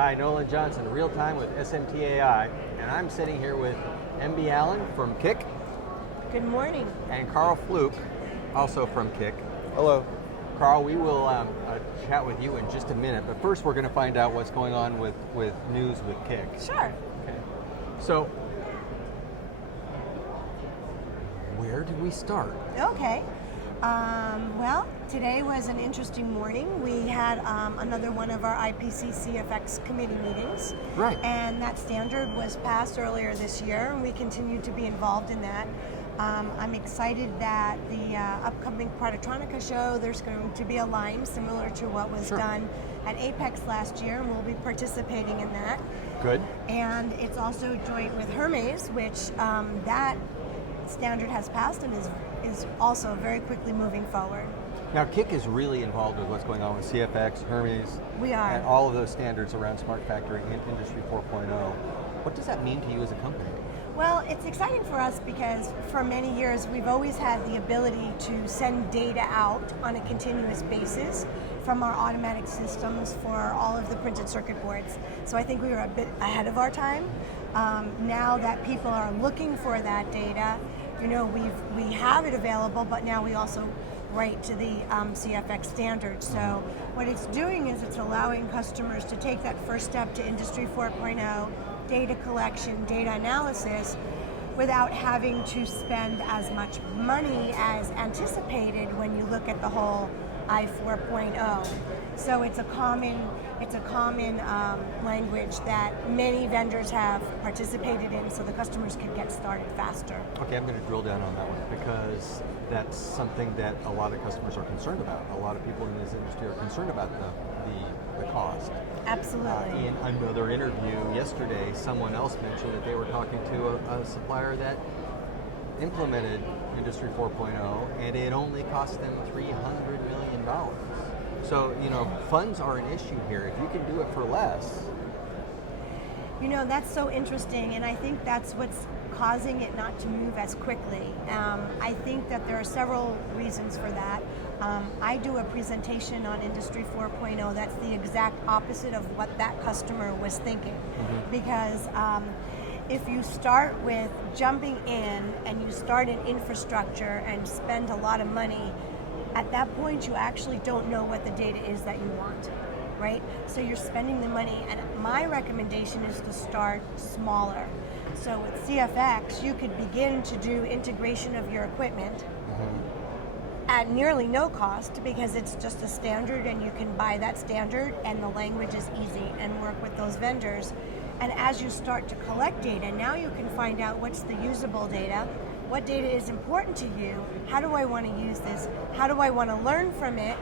Hi, Nolan Johnson, real time with SMTA, and I'm sitting here with MB Allen from Kick. Good morning. And Karl Fluke, also from Kick. Hello. Karl, we will chat with you in just a minute, but first we're going to find out what's going on with news with Kick. Sure. Okay. So, where do we start? Okay. Well, today was an interesting morning. We had another one of our IPC CFX committee meetings. Right. And that standard was passed earlier this year, and we continue to be involved in that. I'm excited that the upcoming Productronica show, there's going to be a line similar to what was done at Apex last year, and we'll be participating in that. Good. And it's also joint with Hermes, which that standard has passed and is also very quickly moving forward. Now, Kick is really involved with what's going on with CFX, Hermes, We are. and all of those standards around Smart Factory and Industry 4.0. What does that mean to you as a company? Well, it's exciting for us because for many years we've always had the ability to send data out on a continuous basis from our automatic systems for all of the printed circuit boards. So I think we were a bit ahead of our time. Now that people are looking for that data, you know, we have it available, but now we also write to the CFX standard. So what it's doing is it's allowing customers to take that first step to Industry 4.0, data collection, data analysis, without having to spend as much money as anticipated when you look at the whole I 4.0. So it's a common language that many vendors have participated in, so the customers can get started faster. Okay, I'm going to drill down on that one because that's something that a lot of customers are concerned about. A lot of people in this industry are concerned about the cost. Absolutely. In another interview yesterday, someone else mentioned that they were talking to a supplier that implemented Industry 4.0 and it only cost them $300 million. So, you know, funds are an issue here. If you can do it for less. You know, that's so interesting, and I think that's what's causing it not to move as quickly. I think that there are several reasons for that. I do a presentation on Industry 4.0 that's the exact opposite of what that customer was thinking. Because if you start with jumping in and you start an infrastructure and spend a lot of money, at that point you actually don't know what the data is that you want, right? So you're spending the money, and my recommendation is to start smaller. So with CFX, you could begin to do integration of your equipment at nearly no cost because it's just a standard and you can buy that standard and the language is easy and work with those vendors. And as you start to collect data, now you can find out what's the usable data, what data is important to you, how do I want to use this, how do I want to learn from it,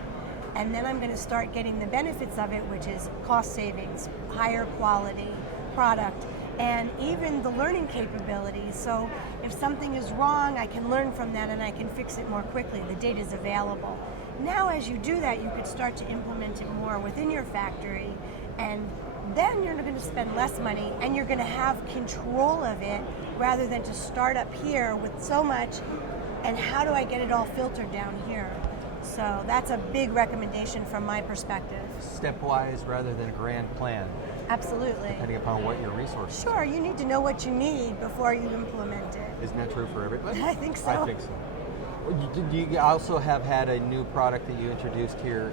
and then I'm going to start getting the benefits of it, which is cost savings, higher quality product, and even the learning capabilities. So if something is wrong, I can learn from that and I can fix it more quickly. The data is available. Now as you do that, you could start to implement it more within your factory, and then you're going to spend less money and you're going to have control of it rather than to start up here with so much and how do I get it all filtered down here. So that's a big recommendation from my perspective. Stepwise rather than a grand plan. Absolutely. Depending upon what your resources Sure, you need to know what you need before you implement it. Isn't that true for everybody? I think so. I think so. You also have had a new product that you introduced here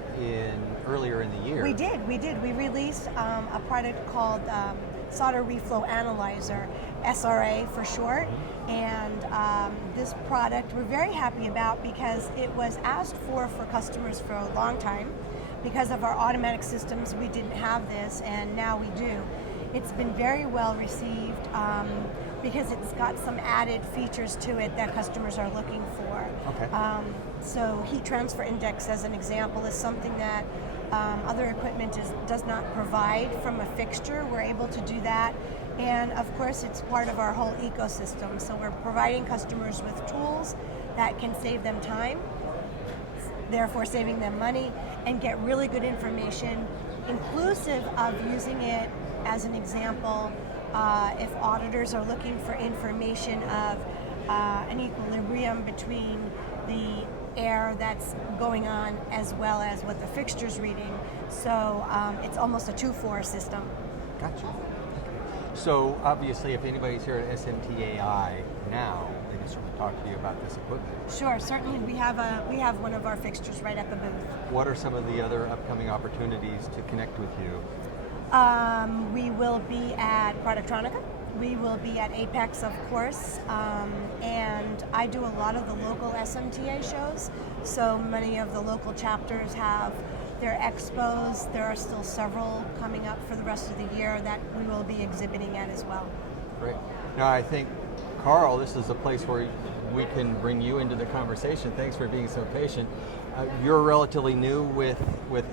earlier in the year. We did. We released a product called Solder Reflow Analyzer, SRA for short. And this product we're very happy about because it was asked for customers for a long time. Because of our automatic systems, we didn't have this, and now we do. It's been very well received because it's got some added features to it that customers are looking for. Okay. So heat transfer index, as an example, is something that other equipment does not provide from a fixture. We're able to do that. And of course, it's part of our whole ecosystem. So we're providing customers with tools that can save them time, therefore saving them money, and get really good information, inclusive of using it as an example if auditors are looking for information of an equilibrium between the air that's going on as well as what the fixture's reading. So it's almost a 2-4 system. Gotcha. So obviously, if anybody's here at SMTAI now, they can certainly talk to you about this equipment. Sure, certainly we have one of our fixtures right at the booth. What are some of the other upcoming opportunities to connect with you? We will be at Productronica. We will be at Apex, of course, and I do a lot of the local SMTA shows, so many of the local chapters have their expos. There are still several coming up for the rest of the year that we will be exhibiting at as well. Great. Now I think, Karl, this is a place where we can bring you into the conversation. Thanks for being so patient. You're relatively new with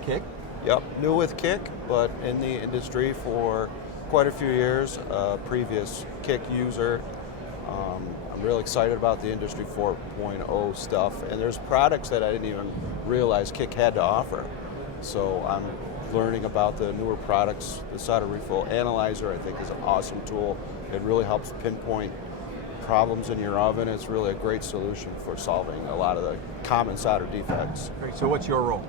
Kick. Yep, new with Kick, but in the industry for quite a few years, previous Kick user. I'm really excited about the Industry 4.0 stuff, and there's products that I didn't even realize Kick had to offer. So I'm learning about the newer products. The solder refill analyzer, I think, is an awesome tool. It really helps pinpoint problems in your oven. It's really a great solution for solving a lot of the common solder defects. Great. So what's your role?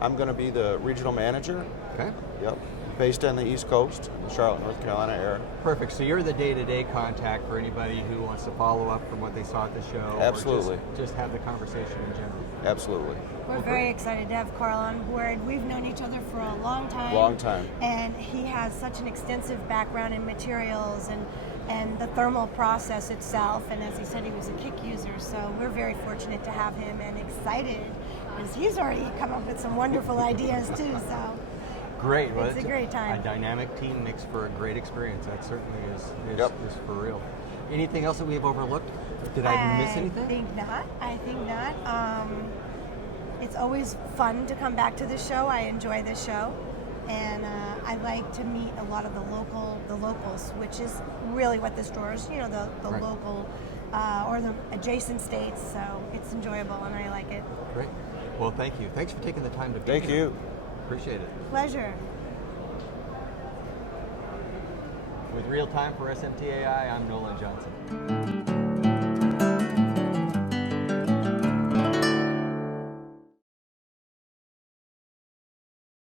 I'm going to be the regional manager. Okay. Yep. Based on the East Coast, the Charlotte, North Carolina area. Perfect. So you're the day-to-day contact for anybody who wants to follow up from what they saw at the show. Absolutely. Or just have the conversation in general. Absolutely. We're very excited to have Karl on board. We've known each other for a long time. Long time. And he has such an extensive background in materials and the thermal process itself. And as he said, he was a Kick user. So we're very fortunate to have him and excited because he's already come up with some wonderful ideas too. So great. Well, it's a great time. A dynamic team makes for a great experience. That certainly is Yep. for real. Anything else that we have overlooked? Did I miss anything? I think not. It's always fun to come back to the show. I enjoy the show, and I like to meet a lot of the locals, which is really what this draws. The Right. local or the adjacent states. So it's enjoyable, and I like it. Great. Well, thank you. Thanks for taking the time to be Thank here. you. Appreciate it. Pleasure. With Real Time for SMTAI, I'm Nolan